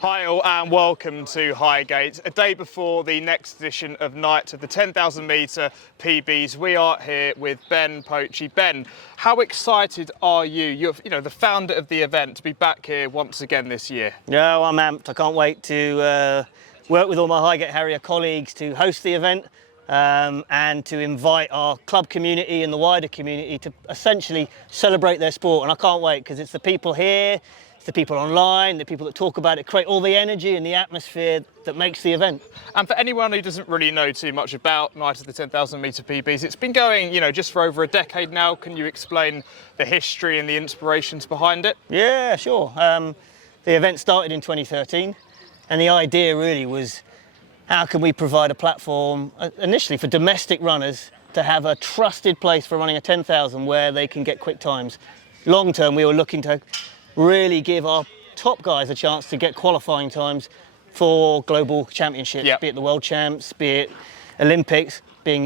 Hi all and welcome to Highgate. A day before the next edition of Night of the 10,000 metre PBs, we are here with Ben Pochee. Ben, how excited are you? You're the founder of the event, to be back here once again this year. Yeah, well, I'm amped. I can't wait to work with all my Highgate Harrier colleagues to host the event and to invite our club community and the wider community to essentially celebrate their sport. And I can't wait because it's the people here, it's the people online, the people that talk about it, create all the energy and the atmosphere that makes the event. And for anyone who doesn't really know too much about Night of the 10,000 metre PBs, it's been going, just for over a decade now. Can you explain the history and the inspirations behind it? Yeah, sure. The event started in 2013, and the idea really was, how can we provide a platform initially for domestic runners to have a trusted place for running a 10,000 where they can get quick times. Long term, we were looking to really give our top guys a chance to get qualifying times for global championships, be it the World Champs, be it Olympics, being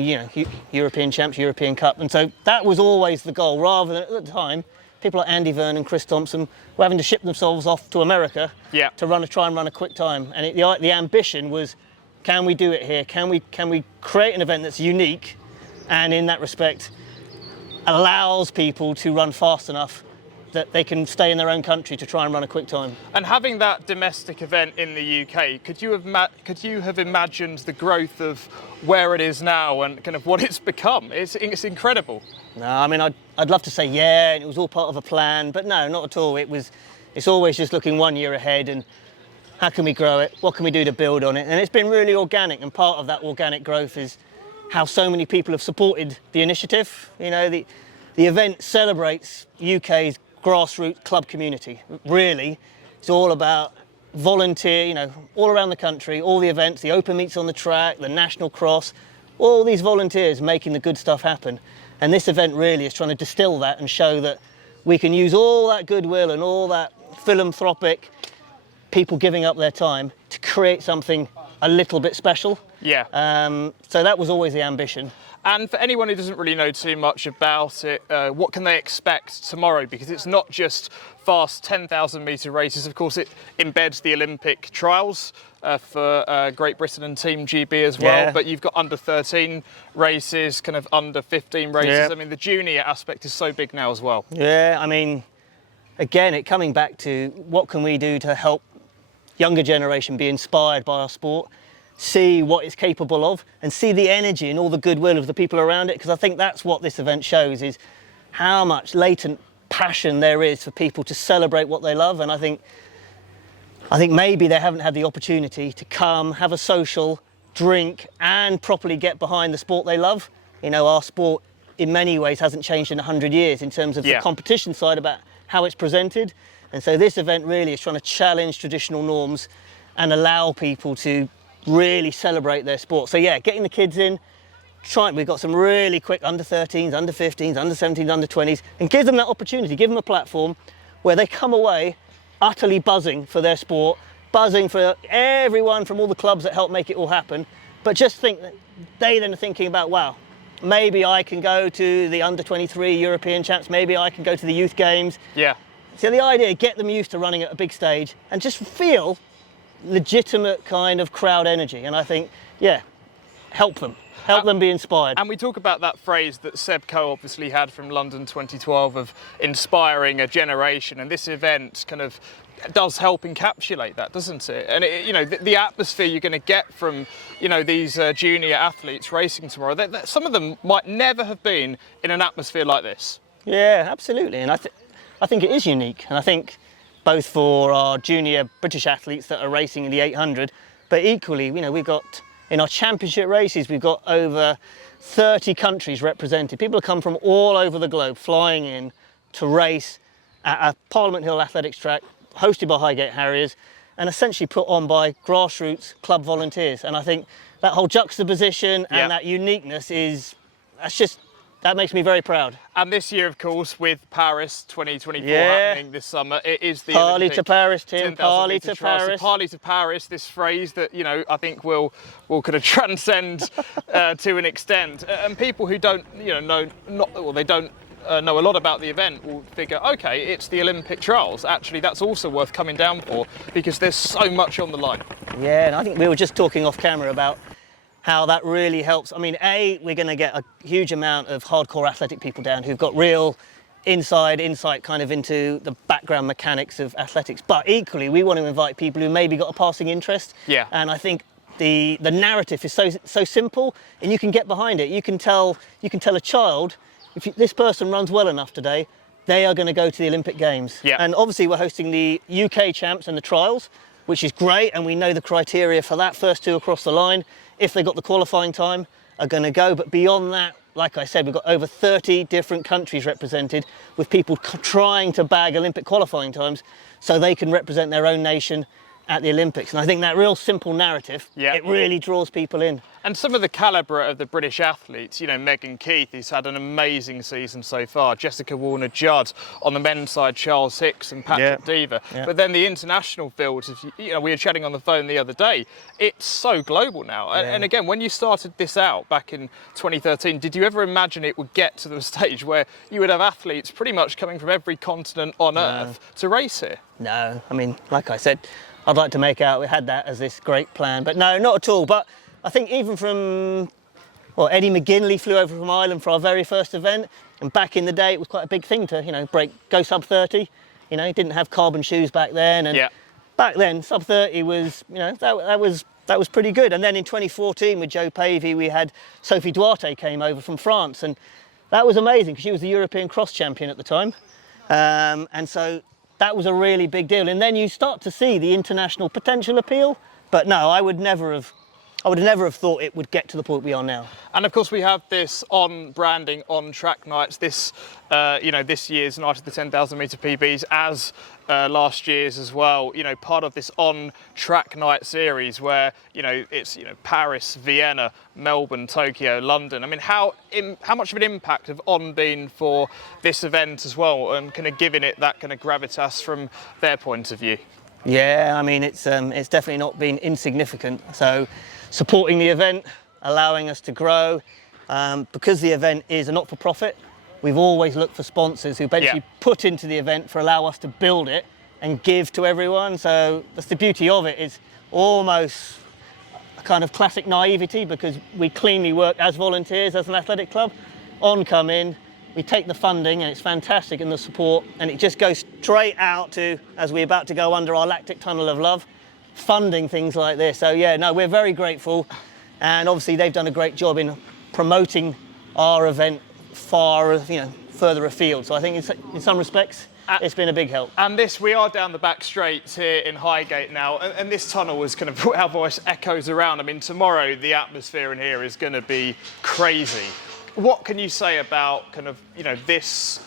European Champs, European Cup. And so that was always the goal, rather than at the time, people like Andy Verne and Chris Thompson were having to ship themselves off to America to try and run a quick time. And the ambition was, can we do it here? Can we create an event that's unique and in that respect allows people to run fast enough that they can stay in their own country to try and run a quick time? And having that domestic event in the UK, could you have imagined the growth of where it is now and kind of what it's become? It's incredible. No, I mean, I'd love to say yeah, and it was all part of a plan, but no, not at all. It's always just looking 1 year ahead and how can we grow it? What can we do to build on it? And it's been really organic, and part of that organic growth is how so many people have supported the initiative. The event celebrates UK's grassroots club community. Really, it's all about volunteer, all around the country, all the events, the open meets on the track, the national cross, all these volunteers making the good stuff happen. And this event really is trying to distill that and show that we can use all that goodwill and all that philanthropic people giving up their time to create something a little bit special. Yeah. So that was always the ambition. And for anyone who doesn't really know too much about it, what can they expect tomorrow? Because it's not just fast 10,000 metre races. Of course, it embeds the Olympic trials for Great Britain and Team GB as well. Yeah. But you've got under 13 races, kind of under 15 races. Yeah. I mean, the junior aspect is so big now as well. Yeah, I mean, again, coming back to what can we do to help younger generation be inspired by our sport, see what it's capable of, and see the energy and all the goodwill of the people around it. Because I think that's what this event shows, is how much latent passion there is for people to celebrate what they love. And I think maybe they haven't had the opportunity to come, have a social, drink, and properly get behind the sport they love. Our sport in many ways hasn't changed in 100 years in terms of the competition side about how it's presented. And so this event really is trying to challenge traditional norms and allow people to really celebrate their sport. So yeah, getting the kids in, we've got some really quick under 13s, under 15s, under 17s, under 20s, and give them that opportunity, give them a platform where they come away utterly buzzing for their sport, buzzing for everyone from all the clubs that help make it all happen, but just think that they then are thinking about, wow, maybe I can go to the under 23 European Champs, maybe I can go to the youth games. Yeah. So the idea, get them used to running at a big stage and just feel legitimate kind of crowd energy. And I think, help them be inspired. And we talk about that phrase that Seb Coe obviously had from London 2012 of inspiring a generation, and this event kind of does help encapsulate that, doesn't it? And the atmosphere you're going to get from these junior athletes racing tomorrow, some of them might never have been in an atmosphere like this. Yeah, absolutely. And I think it is unique, and I think both for our junior British athletes that are racing in the 800, but equally, we've got, in our championship races, we've got over 30 countries represented. People have come from all over the globe, flying in to race at a Parliament Hill athletics track, hosted by Highgate Harriers, and essentially put on by grassroots club volunteers. And I think that whole juxtaposition and that uniqueness that makes me very proud. And this year, of course, with Paris 2024 happening this summer, it is the Parley Olympic to Paris, Tim. Parley to Paris. So Parley to Paris, this phrase that, I think will kind of transcend to an extent. And people who don't, they don't know a lot about the event will figure, okay, it's the Olympic trials. Actually, that's also worth coming down for because there's so much on the line. Yeah, and I think we were just talking off camera about how that really helps. I mean, we're going to get a huge amount of hardcore athletic people down who've got real insight kind of into the background mechanics of athletics. But equally, we want to invite people who maybe got a passing interest. Yeah. And I think the narrative is so simple, and you can get behind it. You can tell a child, this person runs well enough today, they are going to go to the Olympic Games. Yeah. And obviously we're hosting the UK champs and the trials, which is great, and we know the criteria for that. First two across the line, if they got the qualifying time, are going to go. But beyond that, like I said, we've got over 30 different countries represented, with people trying to bag Olympic qualifying times so they can represent their own nation at the Olympics. And I think that real simple narrative, it really draws people in. And some of the calibre of the British athletes, you know, Megan Keith, who's had an amazing season so far, Jessica Warner-Judd, on the men's side, Charles Hicks and Patrick Dever. Yeah. But then the international fields, we were chatting on the phone the other day, it's so global now. And again, when you started this out back in 2013, did you ever imagine it would get to the stage where you would have athletes pretty much coming from every continent on Earth to race here? No, I mean, like I said, I'd like to make out we had that as this great plan, but no, not at all. But I think even from, Eddie McGinley flew over from Ireland for our very first event, and back in the day it was quite a big thing to, go sub 30. He didn't have carbon shoes back then, and back then sub 30 was, that was pretty good. And then in 2014 with Joe Pavey, we had Sophie Duarte came over from France, and that was amazing because she was the European cross champion at the time, and so that was a really big deal. And then you start to see the international potential appeal. But no, I would never have thought it would get to the point we are now. And of course we have this on-branding, on-track nights, this year's night of the 10,000 metre PBs, as last year's as well, part of this on-track night series where, it's, Paris, Vienna, Melbourne, Tokyo, London. I mean, how much of an impact have On been for this event as well, and kind of giving it that kind of gravitas from their point of view? Yeah, I mean, it's definitely not been insignificant. So supporting the event, allowing us to grow, because the event is a not-for-profit, we've always looked for sponsors who basically put into the event for allow us to build it and give to everyone. So that's the beauty of it, is almost a kind of classic naivety, because we cleanly work as volunteers, as an athletic club. On come in, we take the funding, and it's fantastic, and the support, and it just goes straight out to, as we're about to go under our lactic tunnel of love, funding things like this. So yeah, no, we're very grateful, and obviously they've done a great job in promoting our event further afield. So I think in some respects, it's been a big help. And we are down the back straights here in Highgate now, and this tunnel is kind of, our voice echoes around. I mean, tomorrow the atmosphere in here is going to be crazy. What can you say about kind of, this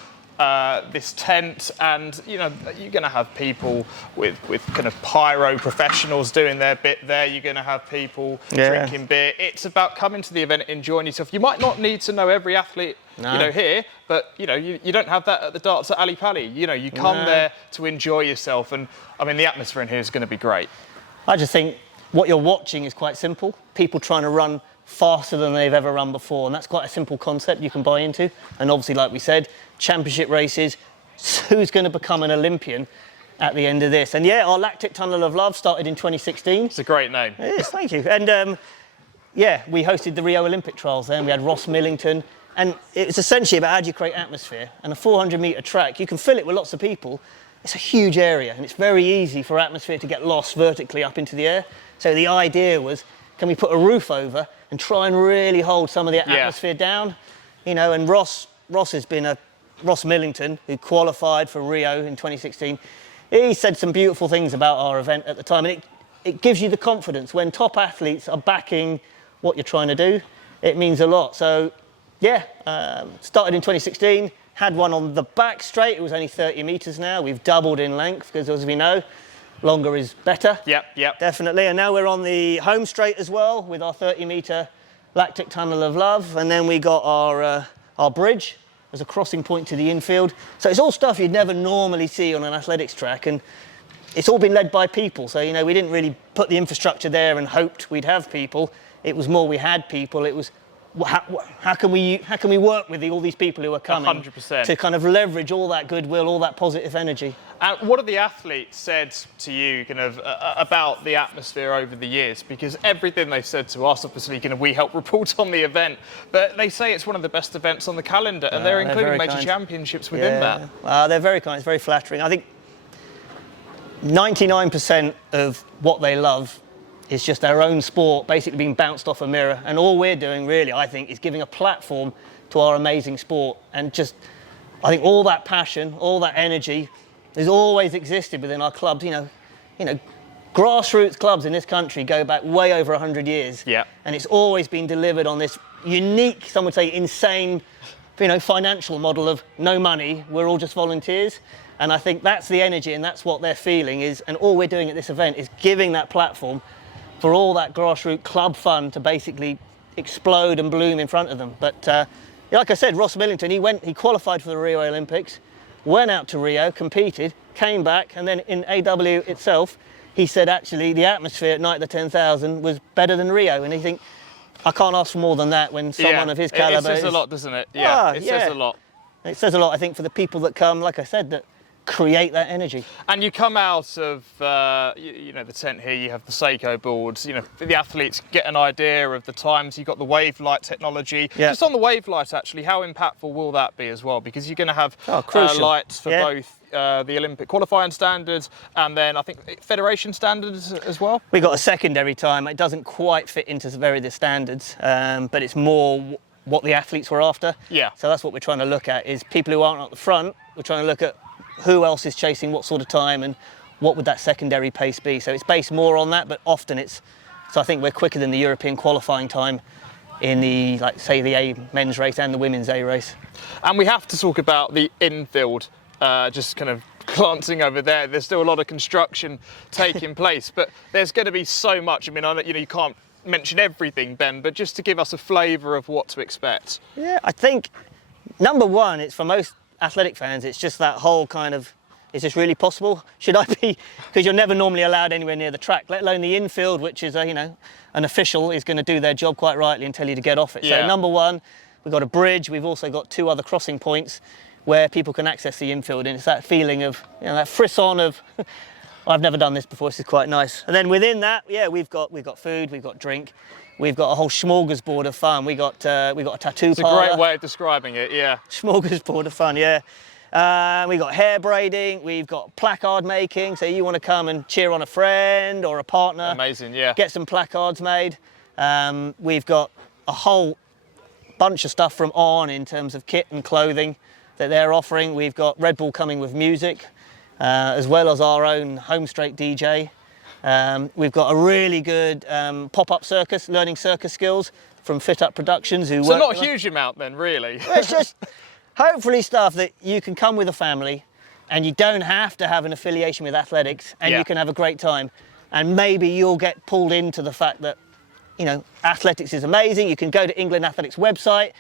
tent, and you're going to have people with kind of pyro professionals doing their bit there. You're going to have people drinking beer. It's about coming to the event, enjoying yourself. You might not need to know every athlete, here, but you don't have that at the darts at Ali Pali. You come there to enjoy yourself, and I mean the atmosphere in here is going to be great. I just think what you're watching is quite simple. People trying to run faster than they've ever run before, and that's quite a simple concept you can buy into. And obviously, like we said, championship races, who's going to become an Olympian at the end of this? And yeah, our Lactic Tunnel of Love started in 2016. It's a great name. It is, thank you. And we hosted the Rio Olympic trials then. We had Ross Millington, and it's essentially about how do you create atmosphere. And a 400-metre track, you can fill it with lots of people. It's a huge area, and it's very easy for atmosphere to get lost vertically up into the air. So the idea was, can we put a roof over and try and really hold some of the atmosphere down? And Ross Millington, who qualified for Rio in 2016, he said some beautiful things about our event at the time. And it gives you the confidence when top athletes are backing what you're trying to do. It means a lot. So, started in 2016, had one on the back straight. It was only 30 metres now. We've doubled in length because, as we know, longer is better. Yep. Definitely. And now we're on the home straight as well with our 30-metre Lactic Tunnel of Love. And then we got our bridge as a crossing point to the Infield. So it's all stuff you'd never normally see on an athletics track. And it's all been led by people. So, we didn't really put the infrastructure there and hoped we'd have people. It was more we had people. It was how can we work with all these people who are coming 100%. to kind of leverage all that goodwill, all that positive energy. And what have the athletes said to you kind of about the atmosphere over the years? Because everything they've said to us, obviously, kind of we help report on the event, but they say it's one of the best events on the calendar, and they're including major championships within that. They're very kind. It's very flattering. I think 99% of what they love is just their own sport basically being bounced off a mirror, and all we're doing really, I think, is giving a platform to our amazing sport. And just, I think all that passion, all that energy has always existed within our clubs. You know, grassroots clubs in this country go back way over 100 years. Yeah. And it's always been delivered on this unique, some would say insane, financial model of no money, we're all just volunteers. And I think that's the energy, and that's what they're feeling is, and all we're doing at this event is giving that platform for all that grassroots club fun to basically explode and bloom in front of them. But like I said, Ross Millington, he qualified for the Rio Olympics, went out to Rio, competed, came back, and then in AW itself, he said actually the atmosphere at night at the 10,000 was better than Rio. And he think, I can't ask for more than that when someone of his calibre. It says a lot, doesn't it? Yeah, it says a lot. It says a lot, I think, for the people that come, like I said, that create that energy. And you come out of the tent here, you have the Seiko boards, the athletes get an idea of the times. You've got the wave light technology. Just on the wave light, actually, how impactful will that be as well? Because you're going to have lights for both the Olympic qualifying standards and then I think federation standards as well. We got a secondary time. It doesn't quite fit into the standards, but it's more what the athletes were after. Yeah. So that's what we're trying to look at, is people who aren't at the front. We're trying to look at who else is chasing what sort of time and what would that secondary pace be. So it's based more on that, but often so I think we're quicker than the European qualifying time in the, the A men's race and the women's A race. And we have to talk about the Infield, just kind of glancing over there. There's still a lot of construction taking place, but there's going to be so much. I mean, I know, you can't mention everything, Ben, but just to give us a flavour of what to expect. Yeah, I think, number one, it's for most athletic fans, it's just that whole kind of, is this really possible? Should I be, because you're never normally allowed anywhere near the track, let alone the infield, which is, an official is going to do their job quite rightly and tell you to get off it. Yeah. So number one, we've got a bridge, we've also got 2 other crossing points where people can access the infield, and it's that feeling of, that frisson of, I've never done this before, this is quite nice. And then within that, we've got food, we've got drink, we've got a whole smorgasbord of fun. We got a tattoo parlour. It's a great way of describing it, yeah. Smorgasbord of fun, yeah. We've got hair braiding, we've got placard making, so you want to come and cheer on a friend or a partner. Amazing, yeah. Get some placards made. We've got a whole bunch of stuff from On in terms of kit and clothing that they're offering. We've got Red Bull coming with music, as well as our own home straight DJ. We've got a really good pop-up circus, learning circus skills from Fit Up Productions. So not a huge amount then, really. It's just hopefully stuff that you can come with a family and you don't have to have an affiliation with athletics, and you can have a great time. And maybe you'll get pulled into the fact that, athletics is amazing. You can go to England Athletics website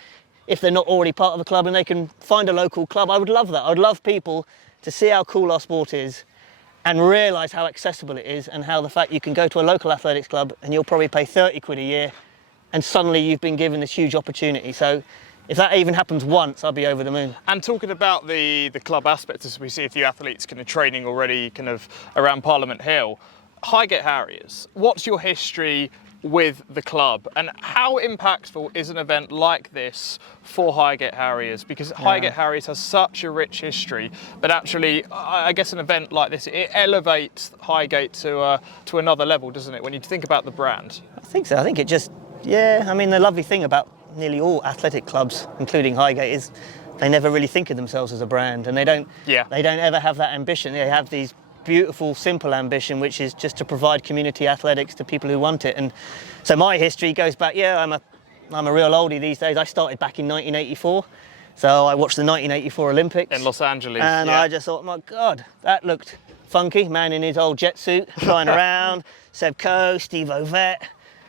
if they're not already part of a club, and they can find a local club. I would love that. I would love people to see how cool our sport is and realise how accessible it is, and how the fact you can go to a local athletics club and you'll probably pay 30 quid a year and suddenly you've been given this huge opportunity. So if that even happens once, I'll be over the moon. And talking about the club aspects, as we see a few athletes kind of training already kind of around Parliament Hill, Highgate Harriers, what's your history with the club, and how impactful is an event like this for Highgate Harriers? Because Highgate Harriers has such a rich history, but actually I guess an event like this, it elevates Highgate to another level, doesn't it, when you think about the brand? I think so. I think it just, the lovely thing about nearly all athletic clubs, including Highgate, is they never really think of themselves as a brand, and they don't ever have that ambition. They have these beautiful, simple ambition, which is just to provide community athletics to people who want it. And so my history goes back, I'm a real oldie these days. I started back in 1984. So I watched the 1984 Olympics. In Los Angeles, and I just thought, my God, that looked funky. Man in his old jet suit, flying around, Seb Coe, Steve Ovett,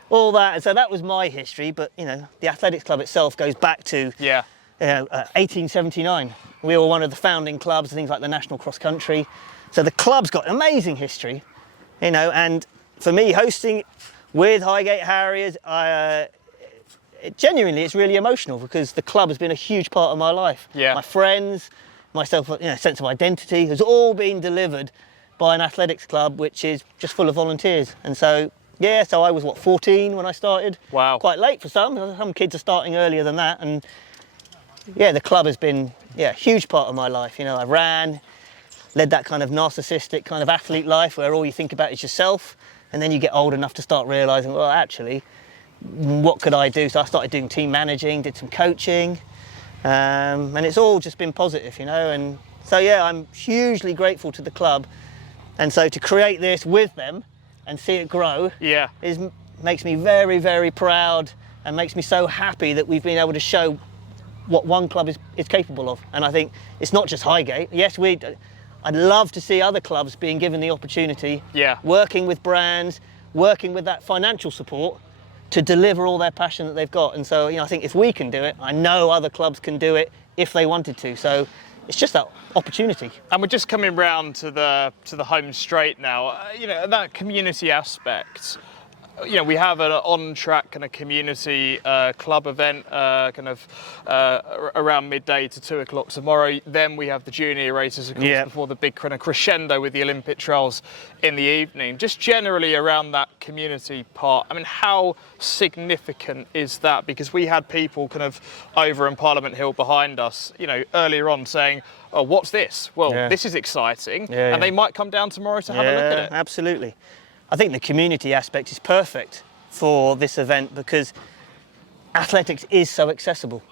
all that. And so that was my history. But, the athletics club itself goes back to 1879. We were one of the founding clubs, things like the National Cross Country. So the club's got an amazing history, and for me, hosting with Highgate Harriers, genuinely, it's really emotional because the club has been a huge part of my life. Yeah. My friends, myself, sense of identity has all been delivered by an athletics club which is just full of volunteers. And so, yeah, so I was, 14 when I started? Wow. Quite late for some. Some kids are starting earlier than that. And yeah, the club has been, a huge part of my life. I ran, led that kind of narcissistic kind of athlete life where all you think about is yourself. And then you get old enough to start realising, well, actually, what could I do? So I started doing team managing, did some coaching, and it's all just been positive, And so, yeah, I'm hugely grateful to the club. And so to create this with them and see it grow makes me very, very proud and makes me so happy that we've been able to show what one club is capable of. And I think it's not just Highgate. Yes, I'd love to see other clubs being given the opportunity, working with brands, working with that financial support to deliver all their passion that they've got. And so, I think if we can do it, I know other clubs can do it if they wanted to. So it's just that opportunity. And we're just coming round to the home straight now. That community aspect. We have an on-track kind of community club event around midday to 2 o'clock tomorrow. Then we have the junior races, of course, before the big kind of crescendo with the Olympic trials in the evening. Just generally around that community part, I mean, how significant is that? Because we had people kind of over in Parliament Hill behind us, earlier on saying, oh, what's this? Well, this is exciting. And they might come down tomorrow to have a look at it. Absolutely. I think the community aspect is perfect for this event because athletics is so accessible.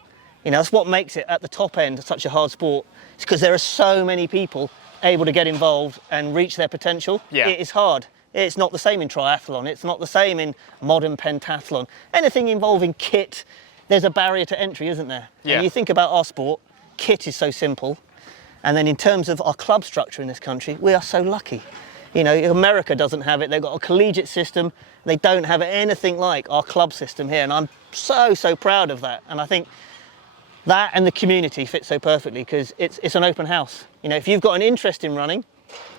That's what makes it at the top end such a hard sport. It's because there are so many people able to get involved and reach their potential. It is hard. It's not the same in triathlon. It's not the same in modern pentathlon. Anything involving kit, there's a barrier to entry, isn't there? And you think about our sport, kit is so simple. And then in terms of our club structure in this country, we are so lucky. America doesn't have it. They've got a collegiate system. They don't have anything like our club system here. And I'm so proud of that. And I think that and the community fit so perfectly because it's an open house. If you've got an interest in running,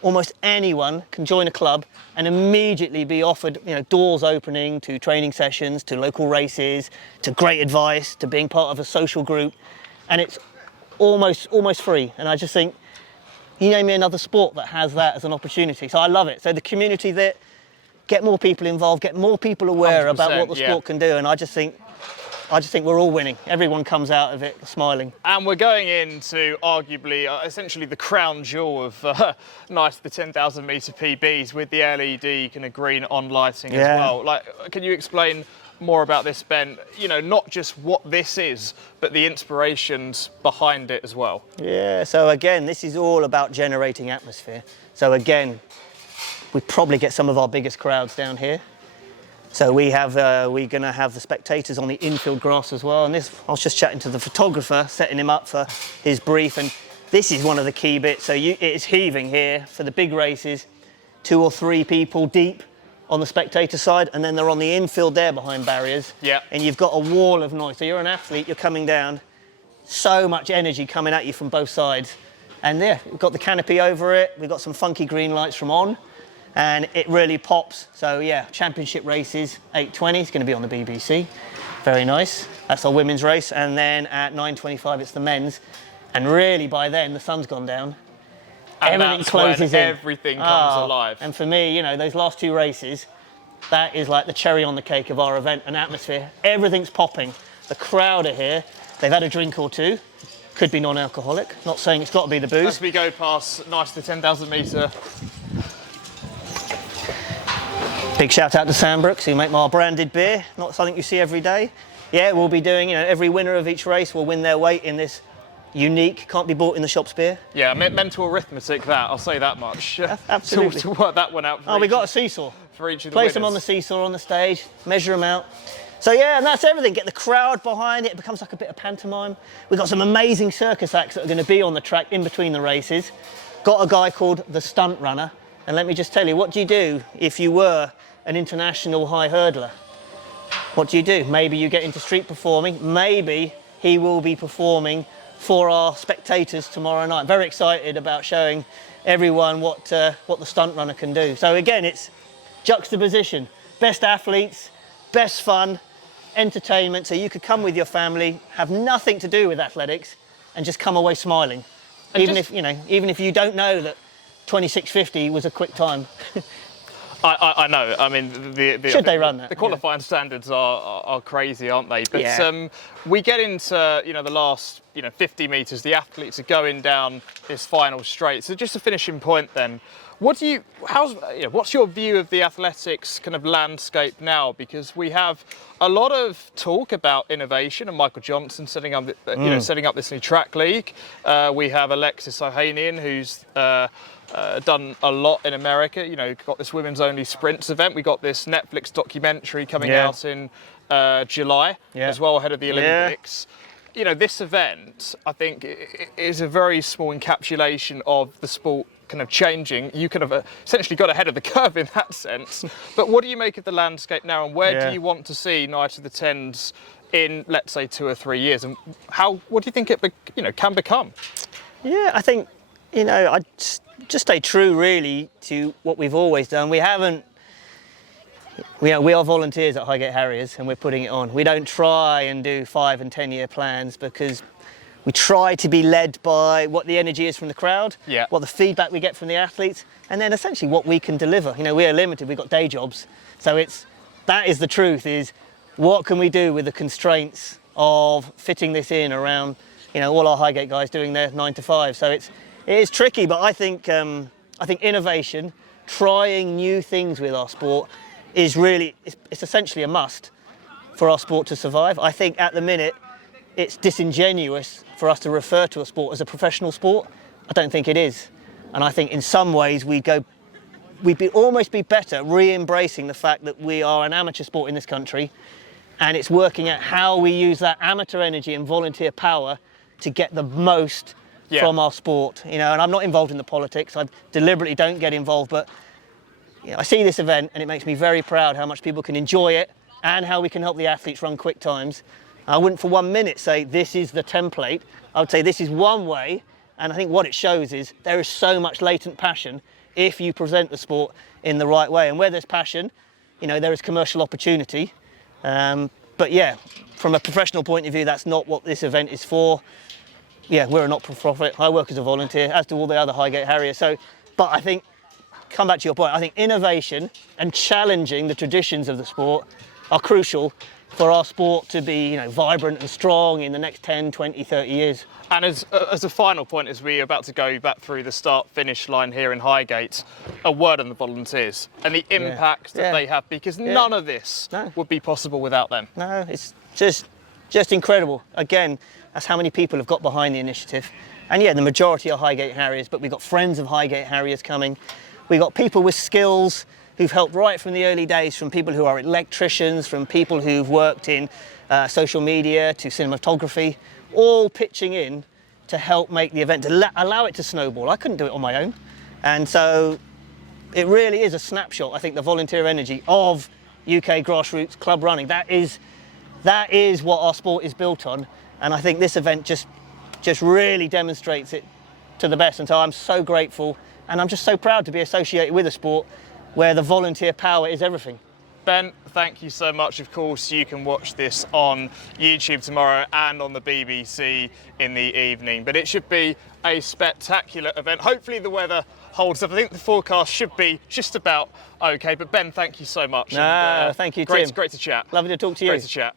almost anyone can join a club and immediately be offered, doors opening to training sessions, to local races, to great advice, to being part of a social group. And it's almost free. And I just think, you name me another sport that has that as an opportunity. So I love it. So the community there, get more people involved, get more people aware about what the sport can do. And I just think we're all winning. Everyone comes out of it smiling. And we're going into arguably, essentially the crown jewel of the 10,000 metre PBs with the LED kind of green on lighting as well. Can you explain more about this, Ben? Not just what this is, but the inspirations behind it as well. Yeah, so again, this is all about generating atmosphere. So again, we probably get some of our biggest crowds down here. So we're going to have the spectators on the Infield grass as well. And I was just chatting to the photographer, setting him up for his brief. And this is one of the key bits. So it is heaving here for the big races, 2 or 3 people deep on the spectator side, and then they're on the infield there behind barriers. And you've got a wall of noise. So you're an athlete, you're coming down, so much energy coming at you from both sides. And we've got the canopy over it, we've got some funky green lights from on, and it really pops. So championship races, 8:20, it's going to be on the BBC. Very nice. That's our women's race. And then at 9:25, it's the men's. And really by then, the sun's gone down. And everything closes in. Everything comes alive. And for me, those last 2 races, that is like the cherry on the cake of our event and atmosphere. Everything's popping. The crowd are here. They've had a drink or 2. Could be non-alcoholic. Not saying it's got to be the booze. As we go past the 10,000 metre. Big shout out to Sandbrooks, who make my branded beer. Not something you see every day. We'll be doing, every winner of each race will win their weight in this unique, can't be bought in the shops beer. Mental arithmetic, that, I'll say that much. Absolutely. to work that one out for we got a seesaw. For each of the Place winners. them on the seesaw on the stage, measure them out. So and that's everything. Get the crowd behind it. It becomes like a bit of pantomime. We've got some amazing circus acts that are going to be on the track in between the races. Got a guy called the Stunt Runner. And let me just tell you, what do you do if you were an international high hurdler? What do you do? Maybe you get into street performing. Maybe he will be performing for our spectators tomorrow night. Very excited about showing everyone what the Stunt Runner can do. So again, it's juxtaposition. Best athletes, best fun, entertainment, so you could come with your family, have nothing to do with athletics, and just come away smiling. And Even if you don't know that 26:50 was a quick time. I know. I mean, Should they run that? The qualifying standards are crazy, aren't they? But Yeah. we get into the last 50 metres. The athletes are going down this final straight. So just a finishing point then. What's your view of the athletics kind of landscape now? Because we have a lot of talk about innovation and Michael Johnson setting up this new track league. We have Alexis Ohanian, who's done a lot in America. Got this women's only sprints event. We got this Netflix documentary coming out in July as well, ahead of the Olympics. This event, I think, is a very small encapsulation of the sport kind of changing. You kind of essentially got ahead of the curve in that sense. But what do you make of the landscape now, and where do you want to see Night of the Tens in, let's say, 2 or 3 years? And what do you think it can become? Yeah, I think I just stay true really to what we've always done. We are volunteers at Highgate Harriers, and we're putting it on. We don't try and do 5 and 10 year plans, because we try to be led by what the energy is from the crowd, what the feedback we get from the athletes, and then essentially what we can deliver. We are limited, we've got day jobs. So that is the truth, is what can we do with the constraints of fitting this in around, all our Highgate guys doing their 9 to 5. So it is tricky, but I think innovation, trying new things with our sport is it's essentially a must for our sport to survive. I think at the minute, it's disingenuous for us to refer to a sport as a professional sport. I don't think it is. And I think in some ways we'd almost be better re-embracing the fact that we are an amateur sport in this country, and it's working out how we use that amateur energy and volunteer power to get the most from our sport. And I'm not involved in the politics. I deliberately don't get involved, but I see this event and it makes me very proud how much people can enjoy it and how we can help the athletes run quick times. I wouldn't for 1 minute say this is the template. I would say this is one way, and I think what it shows is there is so much latent passion if you present the sport in the right way. And where there's passion, there is commercial opportunity. But yeah, from a professional point of view, that's not what this event is for. Yeah, we're a not-for-profit. I work as a volunteer, as do all the other Highgate Harriers. But I think, come back to your point, I think innovation and challenging the traditions of the sport are crucial for our sport to be vibrant and strong in the next 10, 20, 30 years. And as a final point, as we're about to go back through the start-finish line here in Highgate, a word on the volunteers and the impact that they have, because none of this would be possible without them. No, it's just incredible. Again, that's how many people have got behind the initiative. And the majority are Highgate Harriers, but we've got friends of Highgate Harriers coming. We've got people with skills who've helped right from the early days, from people who are electricians, from people who've worked in social media to cinematography, all pitching in to help make the event, to allow it to snowball. I couldn't do it on my own. And so it really is a snapshot, I think, the volunteer energy of UK grassroots club running. That is what our sport is built on. And I think this event just really demonstrates it to the best. And so I'm so grateful, and I'm just so proud to be associated with a sport where the volunteer power is everything. Ben, thank you so much. Of course, you can watch this on YouTube tomorrow and on the BBC in the evening. But it should be a spectacular event. Hopefully the weather holds up. I think the forecast should be just about okay. But Ben, thank you so much. Thank you, Tim. Great to chat. Lovely to talk to you. Great to chat.